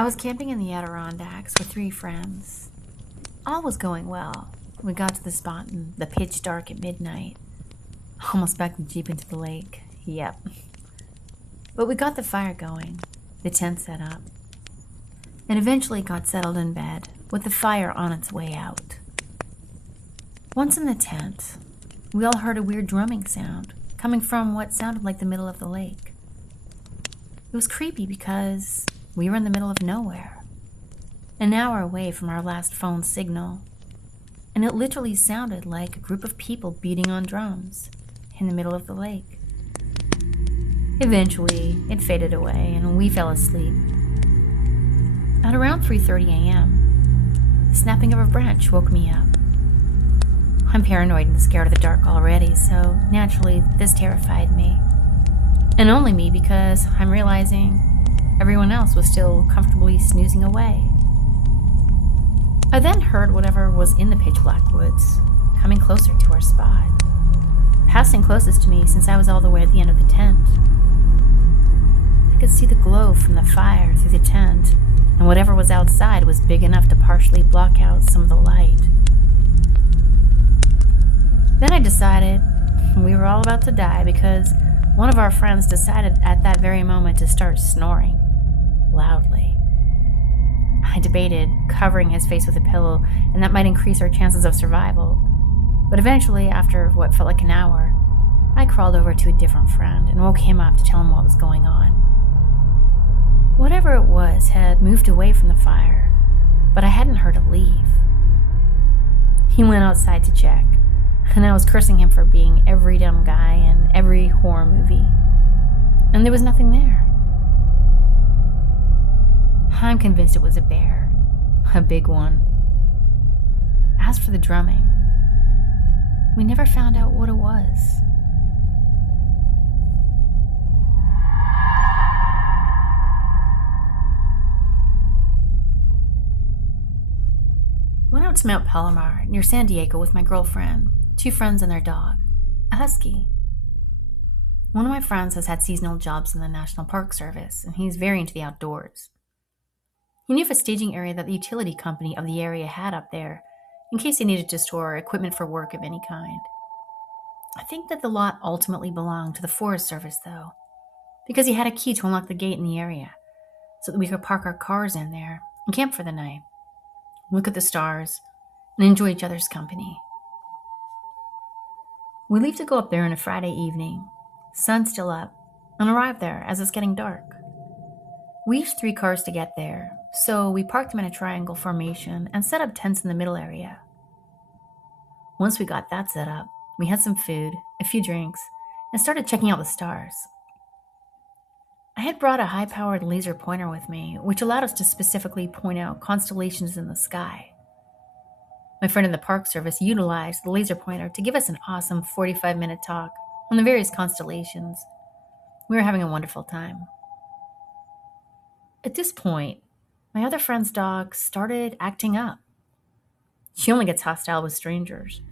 I was camping in the Adirondacks with 3 friends. All was going well. We got to the spot in the pitch dark at midnight. Almost backed the Jeep into the lake. Yep. But we got the fire going, the tent set up, and eventually got settled in bed with the fire on its way out. Once in the tent, we all heard a weird drumming sound coming from what sounded like the middle of the lake. It was creepy because we were in the middle of nowhere, an hour away from our last phone signal, and it literally sounded like a group of people beating on drums in the middle of the lake. Eventually, it faded away and we fell asleep. At around 3:30 a.m., the snapping of a branch woke me up. I'm paranoid and scared of the dark already, so naturally this terrified me. And only me, because I'm realizing everyone else was still comfortably snoozing away. I then heard whatever was in the pitch-black woods coming closer to our spot, passing closest to me since I was all the way at the end of the tent. I could see the glow from the fire through the tent, and whatever was outside was big enough to partially block out some of the light. Then I decided we were all about to die because one of our friends decided at that very moment to start snoring loudly. I debated covering his face with a pillow, and that might increase our chances of survival. But eventually, after what felt like an hour, I crawled over to a different friend and woke him up to tell him what was going on. Whatever it was had moved away from the fire, but I hadn't heard it leave. He went outside to check, and I was cursing him for being every dumb guy in every horror movie. And there was nothing there. I'm convinced it was a bear. A big one. As for the drumming, we never found out what it was. Went out to Mount Palomar near San Diego with my girlfriend, 2 friends and their dog, a husky. One of my friends has had seasonal jobs in the National Park Service, and he's very into the outdoors. He knew of a staging area that the utility company of the area had up there, in case they needed to store equipment for work of any kind. I think that the lot ultimately belonged to the Forest Service, though, because he had a key to unlock the gate in the area, so that we could park our cars in there and camp for the night, look at the stars, and enjoy each other's company. We leave to go up there on a Friday evening, sun still up, and arrive there as it's getting dark. We used 3 cars to get there, so we parked them in a triangle formation and set up tents in the middle area. Once we got that set up, we had some food, a few drinks, and started checking out the stars. I had brought a high-powered laser pointer with me, which allowed us to specifically point out constellations in the sky. My friend in the Park Service utilized the laser pointer to give us an awesome 45-minute talk on the various constellations. We were having a wonderful time. At this point, my other friend's dog started acting up. She only gets hostile with strangers,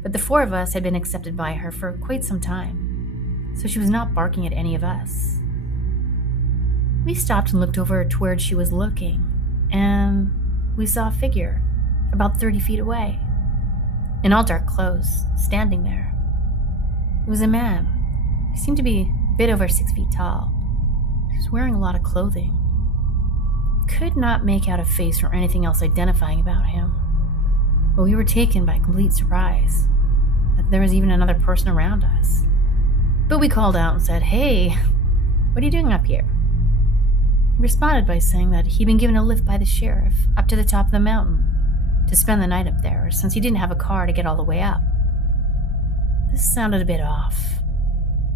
but the 4 of us had been accepted by her for quite some time, so she was not barking at any of us. We stopped and looked over to where she was looking, and we saw a figure about 30 feet away, in all dark clothes, standing there. It was a man. He seemed to be a bit over 6 feet tall. He was wearing a lot of clothing. Could not make out a face or anything else identifying about him, but we were taken by complete surprise that there was even another person around us. But we called out and said, "Hey, what are you doing up here?" He responded by saying that he'd been given a lift by the sheriff up to the top of the mountain to spend the night up there, since he didn't have a car to get all the way up. This sounded a bit off,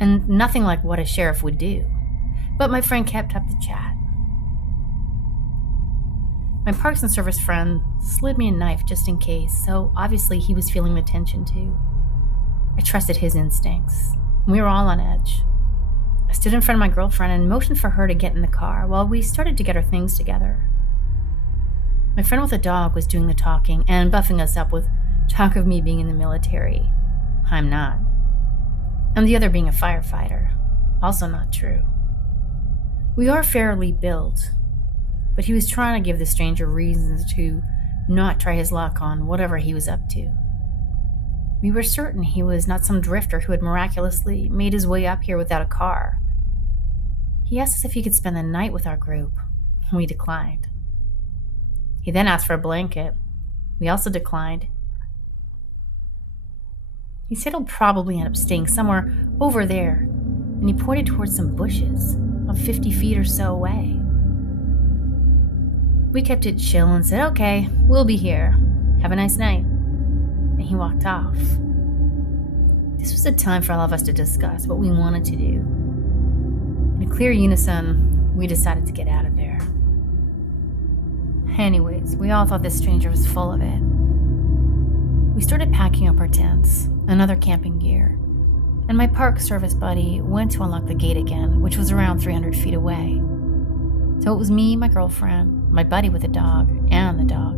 and nothing like what a sheriff would do, but my friend kept up the chat. My Parks and Service friend slid me a knife just in case, so obviously he was feeling the tension too. I trusted his instincts. We were all on edge. I stood in front of my girlfriend and motioned for her to get in the car while we started to get our things together. My friend with a dog was doing the talking and buffing us up with talk of me being in the military. I'm not. And the other being a firefighter. Also not true. We are fairly built. but he was trying to give the stranger reasons to not try his luck on whatever he was up to. We were certain he was not some drifter who had miraculously made his way up here without a car. He asked us if he could spend the night with our group. We declined. He then asked for a blanket. We also declined. He said he'll probably end up staying somewhere over there, and he pointed towards some bushes, about 50 feet or so away. We kept it chill and said, "Okay, we'll be here. Have a nice night." And he walked off. This was a time for all of us to discuss what we wanted to do. In a clear unison, we decided to get out of there. Anyways, we all thought this stranger was full of it. We started packing up our tents and other camping gear, and my Park Service buddy went to unlock the gate again, which was around 300 feet away. So it was me, my girlfriend, my buddy with the dog, and the dog.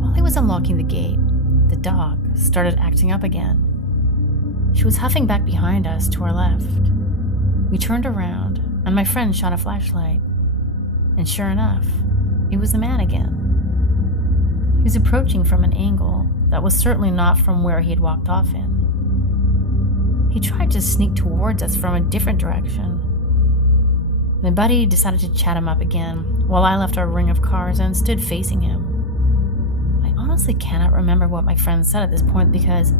While he was unlocking the gate, the dog started acting up again. She was huffing back behind us to our left. We turned around, and my friend shot a flashlight. And sure enough, it was the man again. He was approaching from an angle that was certainly not from where he had walked off in. He tried to sneak towards us from a different direction. My buddy decided to chat him up again, while I left our ring of cars and stood facing him. I honestly cannot remember what my friend said at this point because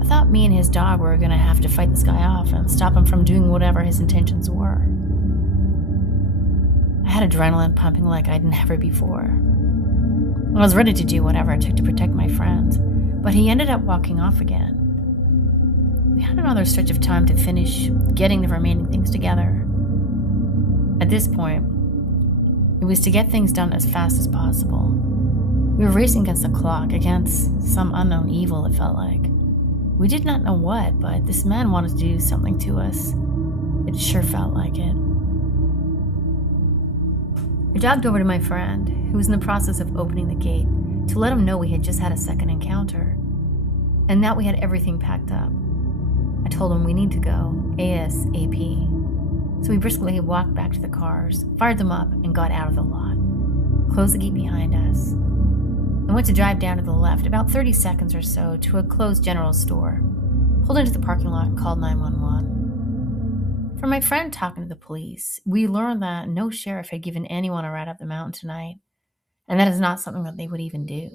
I thought me and his dog were going to have to fight this guy off and stop him from doing whatever his intentions were. I had adrenaline pumping like I'd never before. I was ready to do whatever it took to protect my friends, but he ended up walking off again. We had another stretch of time to finish getting the remaining things together. At this point, it was to get things done as fast as possible. We were racing against the clock, against some unknown evil, it felt like. We did not know what, but this man wanted to do something to us. It sure felt like it. I jogged over to my friend, who was in the process of opening the gate, to let him know we had just had a second encounter, and that we had everything packed up. I told him we need to go, ASAP. So we briskly walked back to the cars, fired them up, and got out of the lot. Closed the gate behind us. I went to drive down to the left, about 30 seconds or so, to a closed general store, pulled into the parking lot and called 911. From my friend talking to the police, we learned that no sheriff had given anyone a ride up the mountain tonight, and that is not something that they would even do.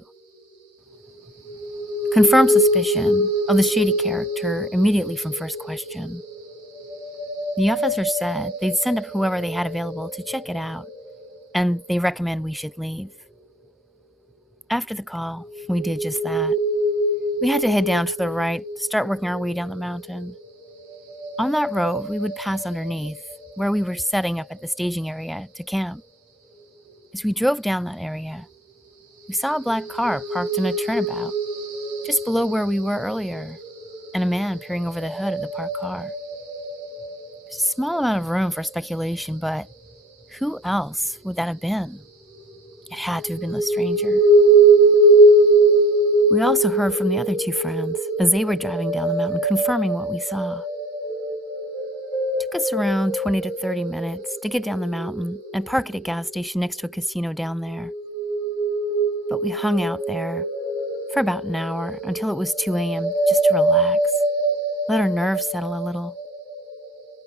Confirmed suspicion of the shady character immediately from first question. The officer said they'd send up whoever they had available to check it out, and they recommend we should leave. After the call, we did just that. We had to head down to the right to start working our way down the mountain. On that road, we would pass underneath, where we were setting up at the staging area to camp. As we drove down that area, we saw a black car parked in a turnabout, just below where we were earlier, and a man peering over the hood of the parked car. There's a small amount of room for speculation, but who else would that have been? It had to have been the stranger. We also heard from the other two friends as they were driving down the mountain, confirming what we saw. It took us around 20 to 30 minutes to get down the mountain and park at a gas station next to a casino down there. But we hung out there for about an hour until it was 2 a.m. just to relax, let our nerves settle a little.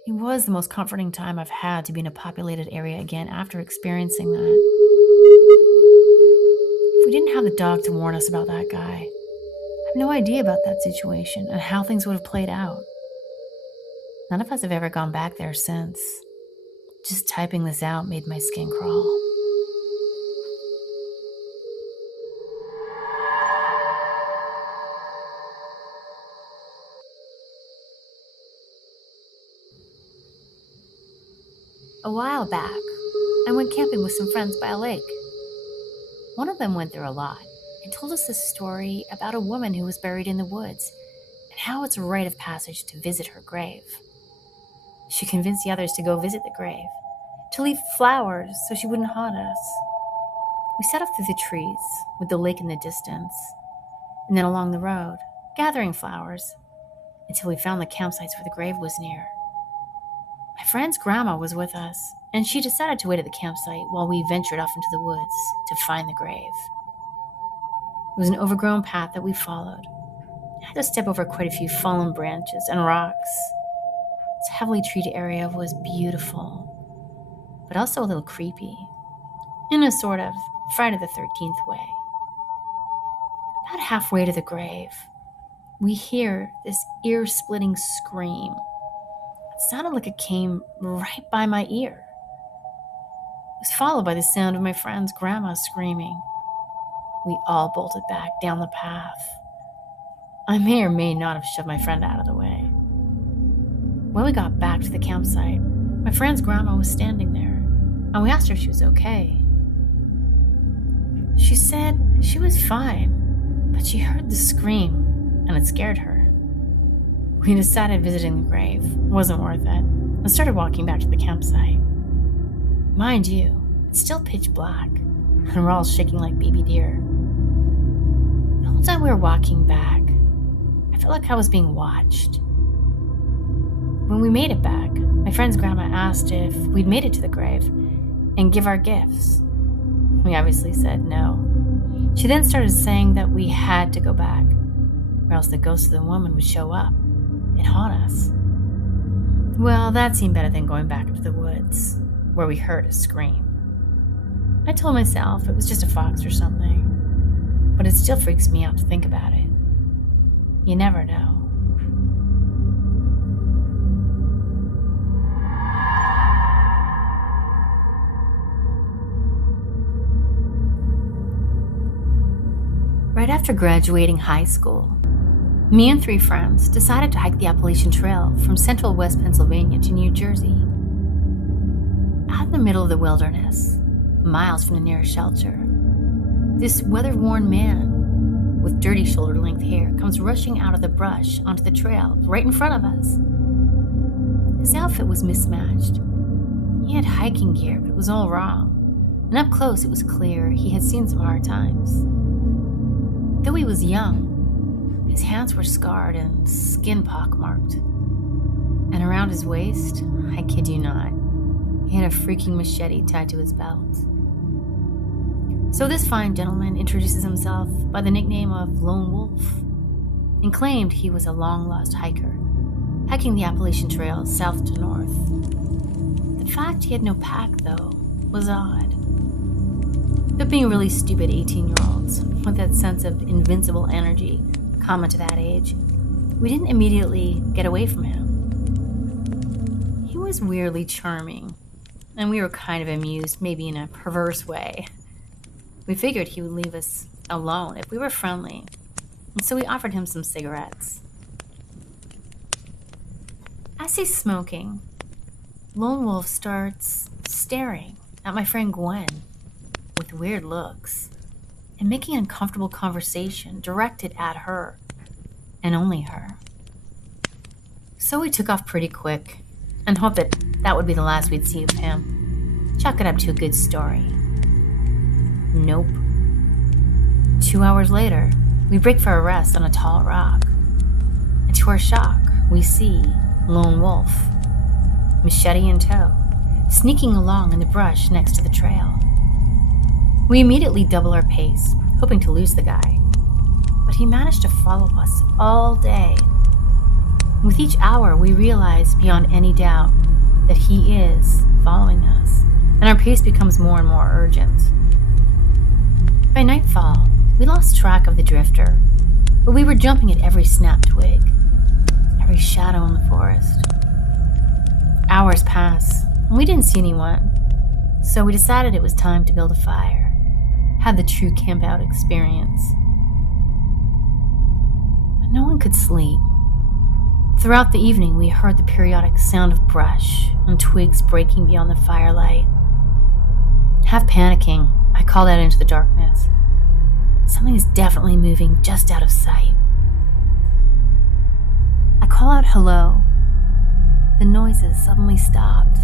It was the most comforting time I've had to be in a populated area again after experiencing that. If we didn't have the dog to warn us about that guy, I have no idea about that situation and how things would have played out. None of us have ever gone back there since. Just typing this out made my skin crawl. A while back, I went camping with some friends by a lake. One of them went through a lot and told us this story about a woman who was buried in the woods and how it's a rite of passage to visit her grave. She convinced the others to go visit the grave, to leave flowers so she wouldn't haunt us. We set off through the trees, with the lake in the distance, and then along the road, gathering flowers, until we found the campsites where the grave was near. My friend's grandma was with us, and she decided to wait at the campsite while we ventured off into the woods to find the grave. It was an overgrown path that we followed. I had to step over quite a few fallen branches and rocks. This heavily treated area was beautiful, but also a little creepy, in a sort of Friday the 13th way. About halfway to the grave, we hear this ear-splitting scream. It sounded like it came right by my ear. It was followed by the sound of my friend's grandma screaming. We all bolted back down the path. I may or may not have shoved my friend out of the way. When we got back to the campsite, my friend's grandma was standing there, and we asked her if she was okay. She said she was fine, but she heard the scream, and it scared her. We decided visiting the grave wasn't worth it, and started walking back to the campsite. Mind you, it's still pitch black, and we're all shaking like baby deer. The whole time we were walking back, I felt like I was being watched. When we made it back, my friend's grandma asked if we'd made it to the grave and give our gifts. We obviously said no. She then started saying that we had to go back, or else the ghost of the woman would show up and haunt us. Well, that seemed better than going back into the woods, where we heard a scream. I told myself it was just a fox or something, but it still freaks me out to think about it. You never know. Right after graduating high school, me and 3 friends decided to hike the Appalachian Trail from central West Pennsylvania to New Jersey. Out in the middle of the wilderness, miles from the nearest shelter, this weather-worn man with dirty shoulder-length hair comes rushing out of the brush onto the trail right in front of us. His outfit was mismatched. He had hiking gear, but it was all wrong. And up close, it was clear he had seen some hard times. Though he was young, his hands were scarred and skin pockmarked. And around his waist, I kid you not, he had a freaking machete tied to his belt. So this fine gentleman introduces himself by the nickname of Lone Wolf and claimed he was a long-lost hiker, hiking the Appalachian Trail south to north. The fact he had no pack, though, was odd. But being really stupid 18-year-olds with that sense of invincible energy common to that age, we didn't immediately get away from him. He was weirdly charming, and we were kind of amused, maybe in a perverse way. We figured he would leave us alone if we were friendly, and so we offered him some cigarettes. As he's smoking, Lone Wolf starts staring at my friend Gwen with weird looks and making uncomfortable conversation directed at her and only her. So we took off pretty quick and hoped that that would be the last we'd see of him. Chalk it up to a good story. Nope. 2 hours later, we break for a rest on a tall rock. And to our shock, we see Lone Wolf, machete in tow, sneaking along in the brush next to the trail. We immediately double our pace, hoping to lose the guy. But he managed to follow us all day. With each hour, we realize beyond any doubt that he is following us, and our pace becomes more and more urgent. By nightfall, we lost track of the drifter, but we were jumping at every snap twig, every shadow in the forest. Hours pass, and we didn't see anyone, so we decided it was time to build a fire. Had the true camp-out experience. But no one could sleep. Throughout the evening, we heard the periodic sound of brush and twigs breaking beyond the firelight. Half panicking, I called out into the darkness. Something is definitely moving just out of sight. I call out hello. The noises suddenly stopped,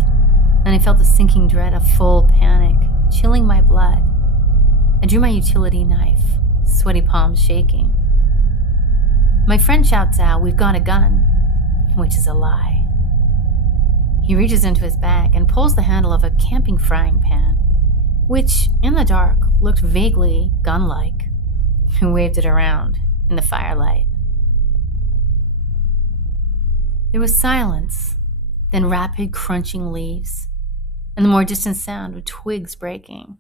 and I felt the sinking dread of full panic, chilling my blood. I drew my utility knife, sweaty palms shaking. My friend shouts out, "We've got a gun," which is a lie. He reaches into his bag and pulls the handle of a camping frying pan, which, in the dark, looked vaguely gun-like, and waved it around in the firelight. There was silence, then rapid crunching leaves, and the more distant sound of twigs breaking.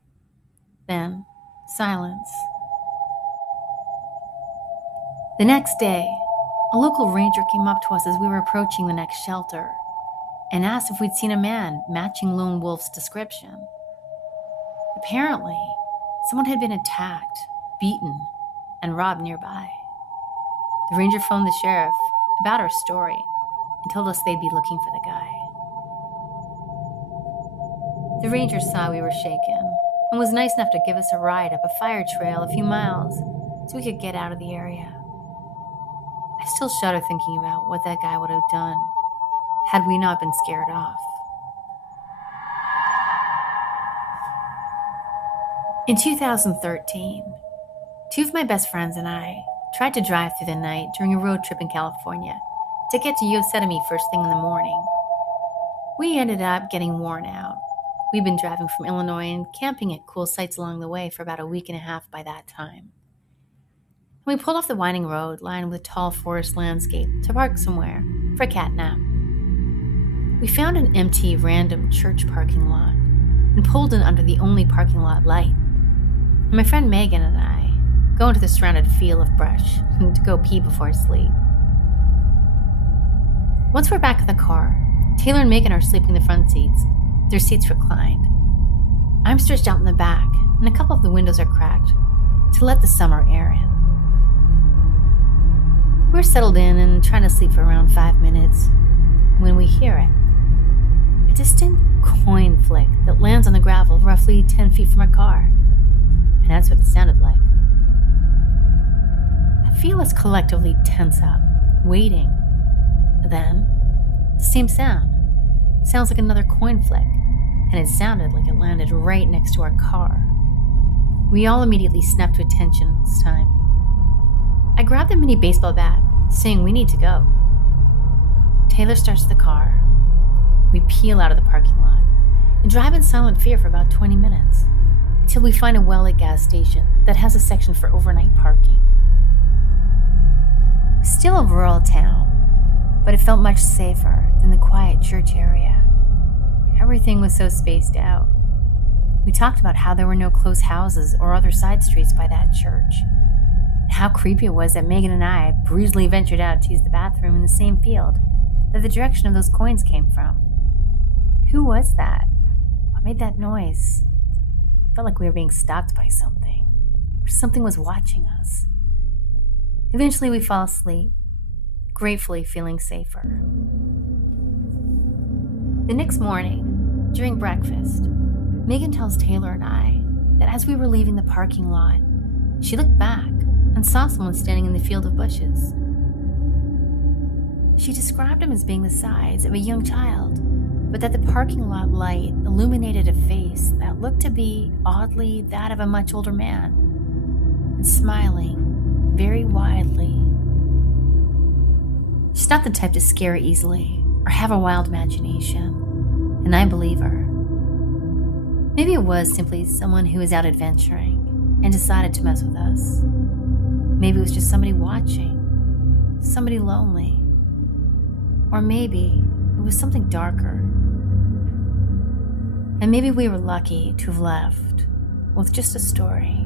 Then silence. The next day, a local ranger came up to us as we were approaching the next shelter and asked if we'd seen a man matching Lone Wolf's description. Apparently, someone had been attacked, beaten, and robbed nearby. The ranger phoned the sheriff about our story and told us they'd be looking for the guy. The ranger saw we were shaken and was nice enough to give us a ride up a fire trail a few miles so we could get out of the area. I still shudder thinking about what that guy would have done had we not been scared off. In 2013, two of my best friends and I tried to drive through the night during a road trip in California to get to Yosemite first thing in the morning. We ended up getting worn out. We'd been driving from Illinois and camping at cool sites along the way for about a week and a half by that time. We pulled off the winding road lined with tall forest landscape to park somewhere for a cat nap. We found an empty, random church parking lot and pulled in under the only parking lot light. And my friend Megan and I go into the surrounded field of brush to go pee before sleep. Once we're back in the car, Taylor and Megan are sleeping in the front seats, their seats reclined. I'm stretched out in the back, and a couple of the windows are cracked to let the summer air in. We're settled in and trying to sleep for around 5 minutes when we hear it. A distant coin flick that lands on the gravel roughly 10 feet from our car. And that's what it sounded like. I feel us collectively tense up, waiting. Then, the same sound. Sounds like another coin flick, and it sounded like it landed right next to our car. We all immediately snapped to attention at this time. I grabbed a mini baseball bat, saying we need to go. Taylor starts the car. We peel out of the parking lot and drive in silent fear for about 20 minutes until we find a well-lit gas station that has a section for overnight parking. Still a rural town, but it felt much safer than the quiet church area. Everything was so spaced out. We talked about how there were no close houses or other side streets by that church, and how creepy it was that Megan and I breezily ventured out to use the bathroom in the same field that the direction of those coins came from. Who was that? What made that noise? It felt like we were being stalked by something, or something was watching us. Eventually we fall asleep, gratefully feeling safer. The next morning, during breakfast, Megan tells Taylor and I that as we were leaving the parking lot, she looked back and saw someone standing in the field of bushes. She described him as being the size of a young child, but that the parking lot light illuminated a face that looked to be oddly that of a much older man, and smiling very widely. She's not the type to scare easily or have a wild imagination, and I believe her. Maybe it was simply someone who was out adventuring and decided to mess with us. Maybe it was just somebody watching, somebody lonely. Or maybe it was something darker. And maybe we were lucky to have left with just a story.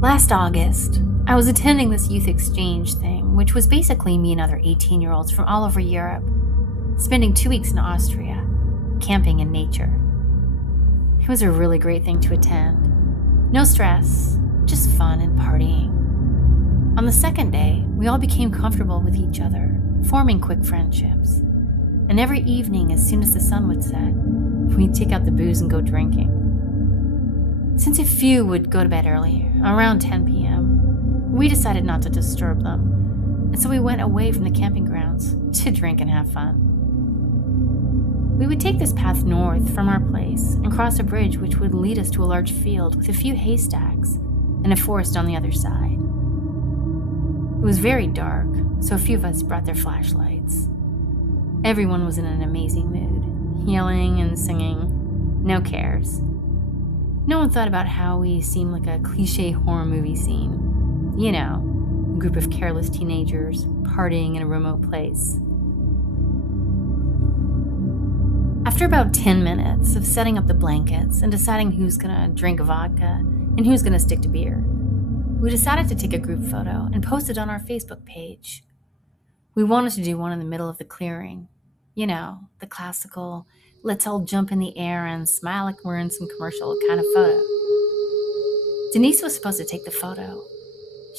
Last August, I was attending this youth exchange thing, which was basically me and other 18-year-olds from all over Europe, spending 2 weeks in Austria, camping in nature. It was a really great thing to attend. No stress, just fun and partying. On the second day, we all became comfortable with each other, forming quick friendships. And every evening, as soon as the sun would set, we'd take out the booze and go drinking. Since a few would go to bed early, around 10 p.m., we decided not to disturb them, and so we went away from the camping grounds to drink and have fun. We would take this path north from our place and cross a bridge which would lead us to a large field with a few haystacks and a forest on the other side. It was very dark, so a few of us brought their flashlights. Everyone was in an amazing mood, yelling and singing, no cares. No one thought about how we seemed like a cliche horror movie scene. You know, a group of careless teenagers partying in a remote place. After about 10 minutes of setting up the blankets and deciding who's gonna drink vodka and who's gonna stick to beer, we decided to take a group photo and post it on our Facebook page. We wanted to do one in the middle of the clearing. You know, the classical, let's all jump in the air and smile like we're in some commercial kind of photo. Denise was supposed to take the photo.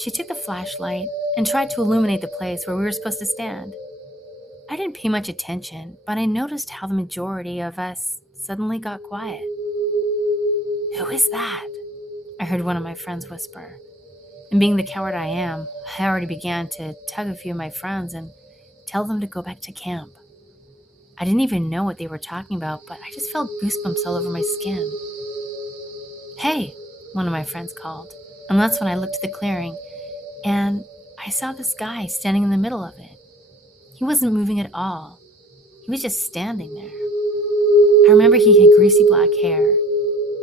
She took the flashlight and tried to illuminate the place where we were supposed to stand. I didn't pay much attention, but I noticed how the majority of us suddenly got quiet. "Who is that?" I heard one of my friends whisper. And being the coward I am, I already began to tug a few of my friends and tell them to go back to camp. I didn't even know what they were talking about, but I just felt goosebumps all over my skin. "Hey," one of my friends called, and that's when I looked to the clearing, and I saw this guy standing in the middle of it. He wasn't moving at all. He was just standing there. I remember he had greasy black hair.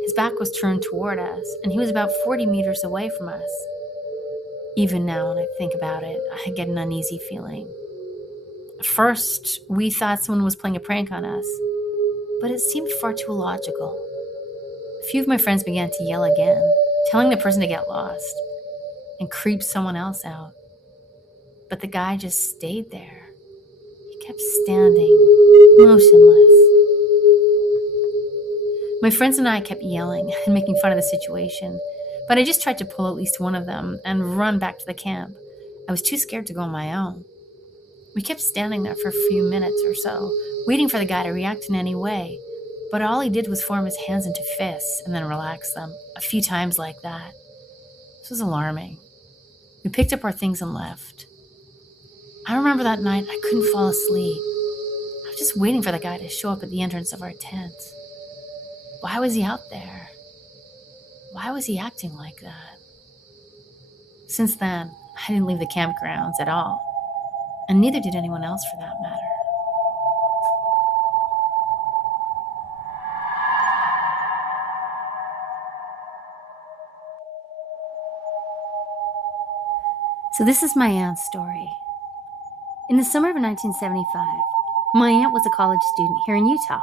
His back was turned toward us, and he was about 40 meters away from us. Even now, when I think about it, I get an uneasy feeling. At first, we thought someone was playing a prank on us, but it seemed far too illogical. A few of my friends began to yell again, telling the person to get lost and creep someone else out. But the guy just stayed there. He kept standing, motionless. My friends and I kept yelling and making fun of the situation, but I just tried to pull at least one of them and run back to the camp. I was too scared to go on my own. We kept standing there for a few minutes or so, waiting for the guy to react in any way, but all he did was form his hands into fists and then relax them, a few times like that. This was alarming. We picked up our things and left. I remember that night I couldn't fall asleep. I was just waiting for the guy to show up at the entrance of our tent. Why was he out there? Why was he acting like that? Since then, I didn't leave the campgrounds at all, and neither did anyone else for that matter. So this is my aunt's story. In the summer of 1975, my aunt was a college student here in Utah,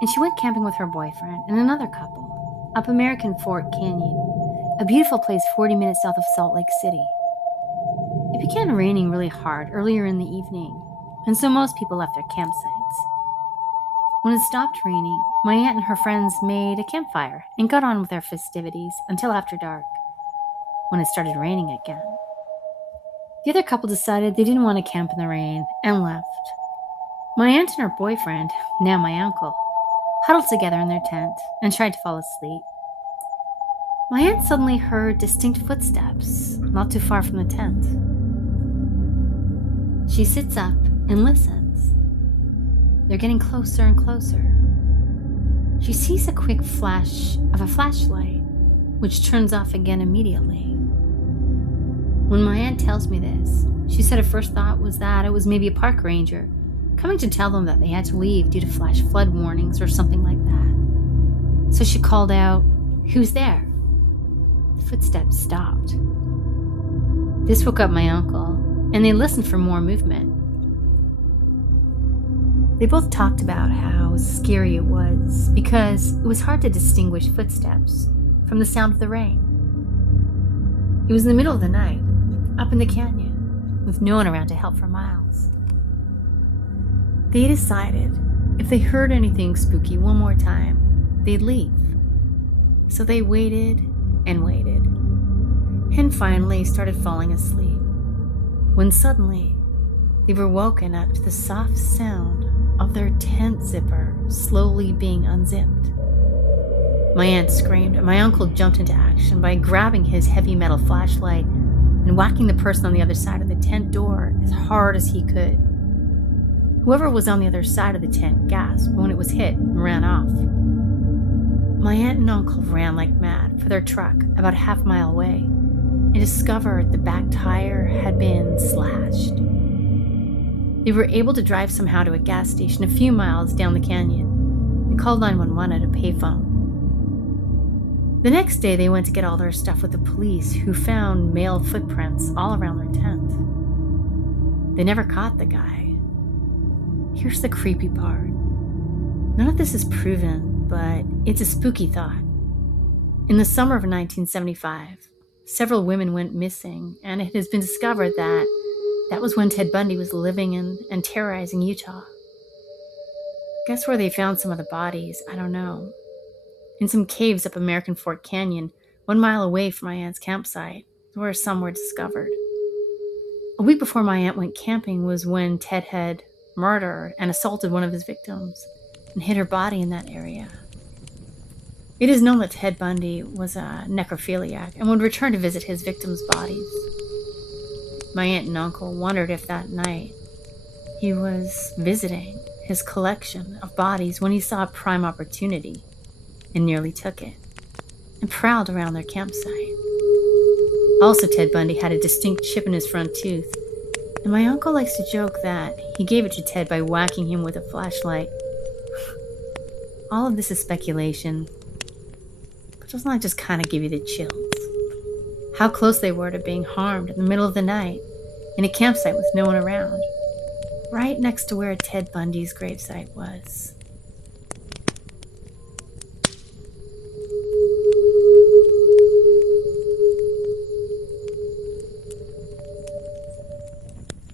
and she went camping with her boyfriend and another couple up American Fork Canyon, a beautiful place 40 minutes south of Salt Lake City. It began raining really hard earlier in the evening, and so most people left their campsites. When it stopped raining, my aunt and her friends made a campfire and got on with their festivities until after dark, when it started raining again. The other couple decided they didn't want to camp in the rain and left. My aunt and her boyfriend, now my uncle, huddled together in their tent and tried to fall asleep. My aunt suddenly heard distinct footsteps not too far from the tent. She sits up and listens. They're getting closer and closer. She sees a quick flash of a flashlight, which turns off again immediately. When my aunt tells me this, she said her first thought was that it was maybe a park ranger coming to tell them that they had to leave due to flash flood warnings or something like that. So she called out, "Who's there?" The footsteps stopped. This woke up my uncle, and they listened for more movement. They both talked about how scary it was because it was hard to distinguish footsteps from the sound of the rain. It was in the middle of the night, up in the canyon, with no one around to help for miles. They decided if they heard anything spooky one more time, they'd leave. So they waited and waited, and finally started falling asleep, when suddenly they were woken up to the soft sound of their tent zipper slowly being unzipped. My aunt screamed, and my uncle jumped into action by grabbing his heavy metal flashlight and whacking the person on the other side of the tent door as hard as he could. Whoever was on the other side of the tent gasped when it was hit and ran off. My aunt and uncle ran like mad for their truck about a half-mile away, and discovered the back tire had been slashed. They were able to drive somehow to a gas station a few miles down the canyon and called 911 at a payphone. The next day, they went to get all their stuff with the police, who found male footprints all around their tent. They never caught the guy. Here's the creepy part. None of this is proven, but it's a spooky thought. In the summer of 1975, several women went missing, and it has been discovered that was when Ted Bundy was living in and terrorizing Utah. Guess where they found some of the bodies? I don't know. In some caves up American Fork Canyon, 1 mile away from my aunt's campsite, where some were discovered. A week before my aunt went camping was when Ted had murdered and assaulted one of his victims and hid her body in that area. It is known that Ted Bundy was a necrophiliac and would return to visit his victims' bodies. My aunt and uncle wondered if that night he was visiting his collection of bodies when he saw a prime opportunity and nearly took it, and prowled around their campsite. Also, Ted Bundy had a distinct chip in his front tooth, and my uncle likes to joke that he gave it to Ted by whacking him with a flashlight. All of this is speculation, but doesn't that just kind of give you the chills? How close they were to being harmed in the middle of the night, in a campsite with no one around, right next to where Ted Bundy's gravesite was.